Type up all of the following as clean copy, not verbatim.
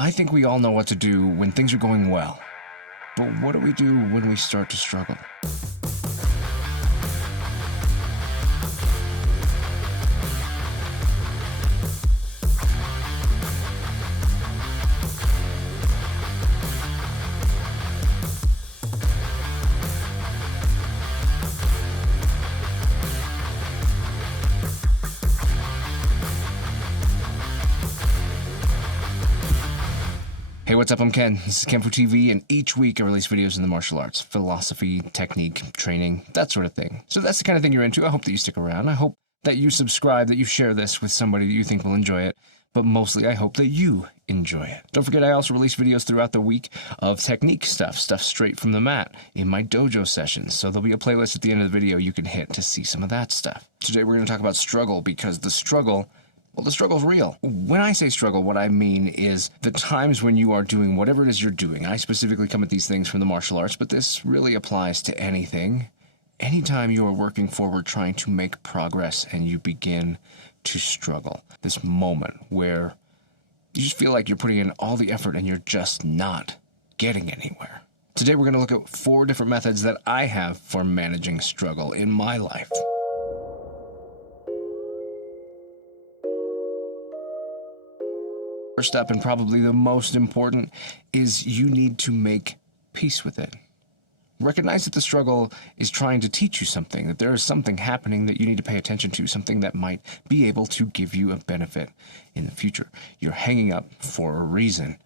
I think we all know what to do when things are going well. But what do we do when we start to struggle? Hey, what's up? I'm Ken. This is kenfuTV, and each week I release videos in the martial arts, philosophy, technique, training, that sort of thing. So if that's the kind of thing you're into, I hope that you stick around. I hope that you subscribe, that you share this with somebody that you think will enjoy it, but mostly I hope that you enjoy it. Don't forget, I also release videos throughout the week of technique stuff straight from the mat in my dojo sessions. So there'll be a playlist at the end of the video you can hit to see some of that stuff. Today we're going to talk about struggle, because the struggle's real. When I say struggle, what I mean is the times when you are doing whatever it is you're doing. I specifically come at these things from the martial arts, but this really applies to anything. Anytime you are working forward, trying to make progress, and you begin to struggle. This moment where you just feel like you're putting in all the effort and you're just not getting anywhere. Today we're going to look at 4 different methods that I have for managing struggle in my life. First up, and probably the most important, is you need to make peace with it. Recognize that the struggle is trying to teach you something, that there is something happening that you need to pay attention to, something that might be able to give you a benefit in the future. You're hanging up for a reason.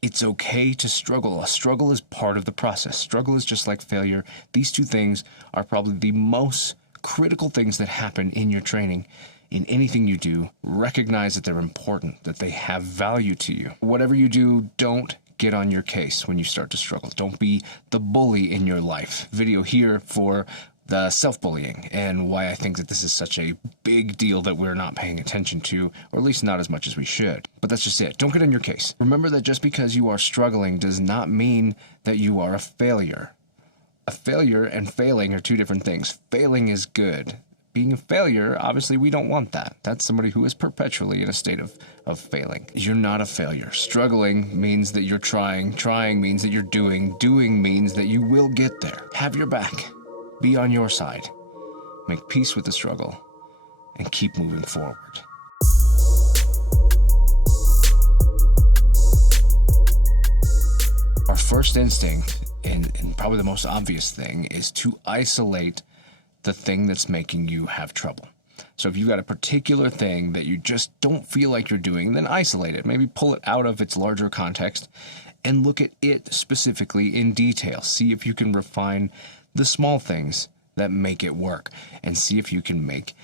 It's okay to struggle. A struggle is part of the process. Struggle is just like failure. These 2 things are probably the most critical things that happen in your training. In anything you do, recognize that they're important, that they have value to you. Whatever you do, don't get on your case when you start to struggle. Don't be the bully in your life. Video here for the self-bullying and why I think that this is such a big deal that we're not paying attention to, or at least not as much as we should. But that's just it. Don't get on your case. Remember that just because you are struggling does not mean that you are a failure. A failure and failing are 2 different things. Failing is good. Being a failure, obviously we don't want that. That's somebody who is perpetually in a state of failing. You're not a failure. Struggling means that you're trying. Trying means that you're doing. Doing means that you will get there. Have your back. Be on your side. Make peace with the struggle and keep moving forward. Our first instinct, and probably the most obvious thing, is to isolate the thing that's making you have trouble. So if you've got a particular thing that you just don't feel like you're doing, then isolate it. Maybe pull it out of its larger context and look at it specifically in detail. See if you can refine the small things that make it work, and see if you can make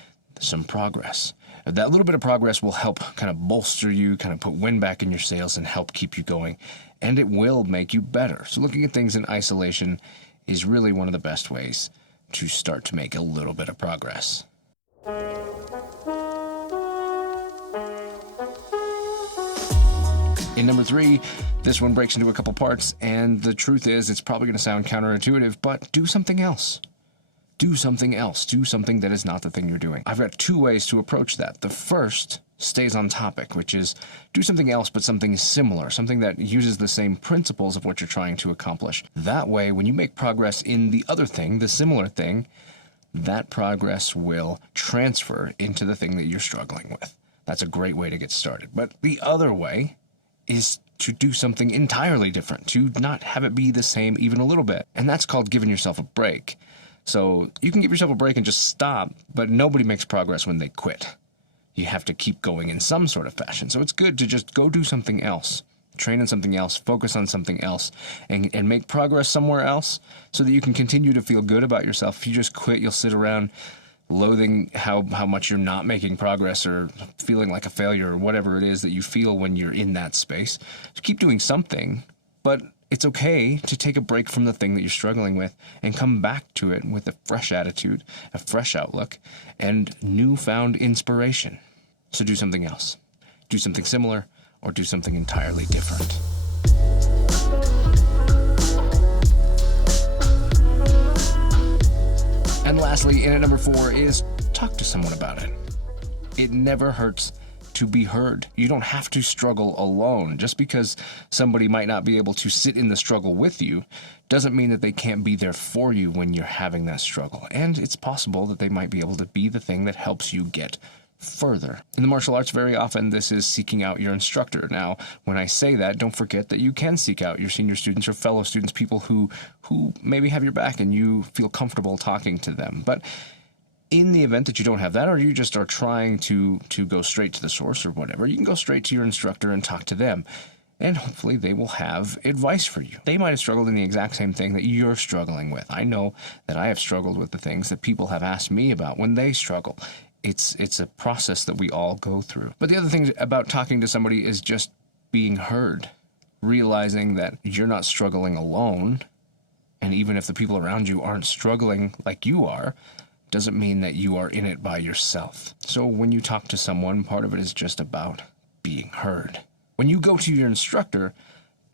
some progress. That little bit of progress will help kind of bolster you, kind of put wind back in your sails and help keep you going, and it will make you better. So looking at things in isolation is really one of the best ways to start to make a little bit of progress. In number 3, this one breaks into a couple parts, and the truth is it's probably going to sound counterintuitive, but do something else. Do something else. Do something that is not the thing you're doing. I've got 2 ways to approach that. The first stays on topic, which is do something else but something similar, something that uses the same principles of what you're trying to accomplish. That way, when you make progress in the other thing, the similar thing, that progress will transfer into the thing that you're struggling with. That's a great way to get started. But the other way is to do something entirely different, to not have it be the same even a little bit. And that's called giving yourself a break. So you can give yourself a break and just stop, but nobody makes progress when they quit. You have to keep going in some sort of fashion. So it's good to just go do something else, train on something else, focus on something else, and make progress somewhere else so that you can continue to feel good about yourself. If you just quit, you'll sit around loathing how much you're not making progress, or feeling like a failure, or whatever it is that you feel when you're in that space. So keep doing something, but it's okay to take a break from the thing that you're struggling with and come back to it with a fresh attitude, a fresh outlook, and newfound inspiration. So do something else. Do something similar, or do something entirely different. And lastly, in at number 4 is talk to someone about it. It never hurts to be heard. You don't have to struggle alone. Just because somebody might not be able to sit in the struggle with you doesn't mean that they can't be there for you when you're having that struggle. And it's possible that they might be able to be the thing that helps you get further. In the martial arts, very often this is seeking out your instructor. Now, when I say that, don't forget that you can seek out your senior students or fellow students, people who maybe have your back and you feel comfortable talking to them. But in the event that you don't have that, or you just are trying to go straight to the source or whatever, you can go straight to your instructor and talk to them. And hopefully they will have advice for you. They might have struggled in the exact same thing that you're struggling with. I know that I have struggled with the things that people have asked me about when they struggle. It's a process that we all go through. But the other thing about talking to somebody is just being heard, realizing that you're not struggling alone, and even if the people around you aren't struggling like you are, doesn't mean that you are in it by yourself. So when you talk to someone, part of it is just about being heard. When you go to your instructor,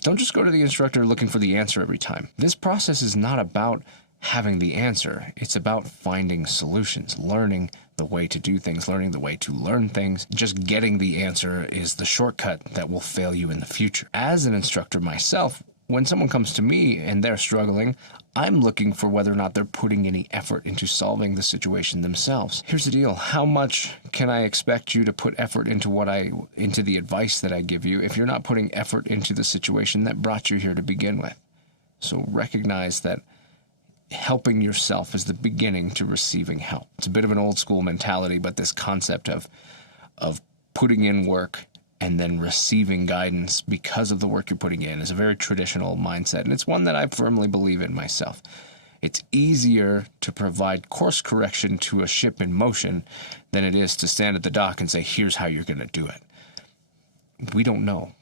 don't just go to the instructor looking for the answer every time. This process is not about having the answer. It's about finding solutions, learning the way to do things, learning the way to learn things. Just getting the answer is the shortcut that will fail you in the future. As an instructor myself, when someone comes to me and they're struggling, I'm looking for whether or not they're putting any effort into solving the situation themselves. Here's the deal. How much can I expect you to put effort into the advice that I give you if you're not putting effort into the situation that brought you here to begin with? So recognize that helping yourself is the beginning to receiving help. It's a bit of an old school mentality, but this concept of putting in work and then receiving guidance because of the work you're putting in is a very traditional mindset, and it's one that I firmly believe in myself. It's easier to provide course correction to a ship in motion than it is to stand at the dock and say, here's how you're going to do it. We don't know.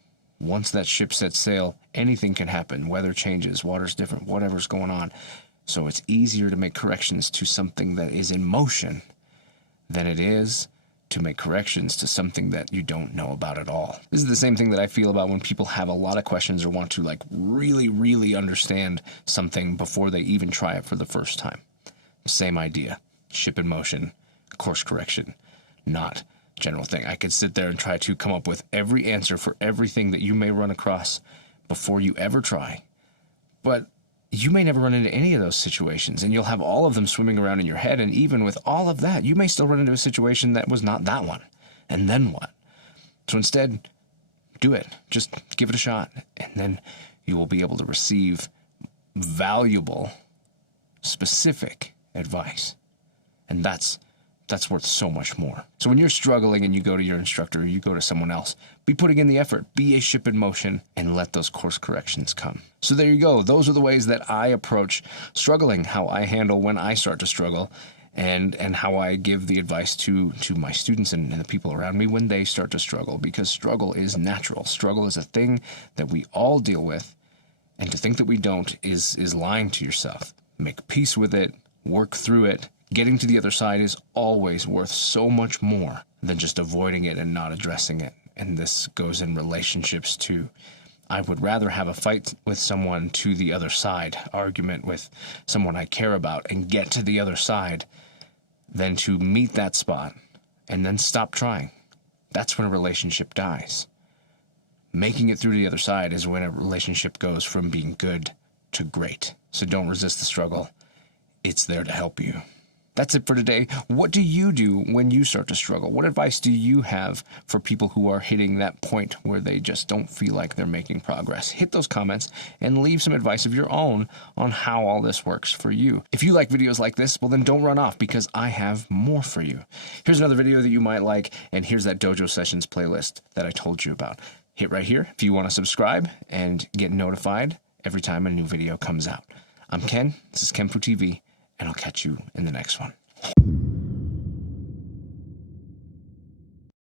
Once that ship sets sail, anything can happen. Weather changes, water's different, whatever's going on. So it's easier to make corrections to something that is in motion than it is to make corrections to something that you don't know about at all. This is the same thing that I feel about when people have a lot of questions or want to really understand something before they even try it for the first time. Same idea. Ship in motion, course correction, not general thing. I could sit there and try to come up with every answer for everything that you may run across before you ever try. But you may never run into any of those situations, and you'll have all of them swimming around in your head, and even with all of that, you may still run into a situation that was not that one. And then what? So instead, do it. Just give it a shot, and then you will be able to receive valuable, specific advice. And that's worth so much more. So when you're struggling and you go to your instructor or you go to someone else, be putting in the effort, be a ship in motion, and let those course corrections come. So there you go. Those are the ways that I approach struggling, how I handle when I start to struggle, and how I give the advice to my students and the people around me when they start to struggle, because struggle is natural. Struggle is a thing that we all deal with, and to think that we don't is lying to yourself. Make peace with it, work through it. Getting to the other side is always worth so much more than just avoiding it and not addressing it. And this goes in relationships too. I would rather have a fight with someone to the other side, argument with someone I care about, and get to the other side than to meet that spot and then stop trying. That's when a relationship dies. Making it through to the other side is when a relationship goes from being good to great. So don't resist the struggle. It's there to help you. That's it for today. What do you do when you start to struggle? What advice do you have for people who are hitting that point where they just don't feel like they're making progress? Hit those comments and leave some advice of your own on how all this works for you. If you like videos like this, well then don't run off, because I have more for you. Here's another video that you might like, and here's that Dojo Sessions playlist that I told you about. Hit right here if you want to subscribe and get notified every time a new video comes out. I'm Ken, this is kenfuTV, and I'll catch you in the next one.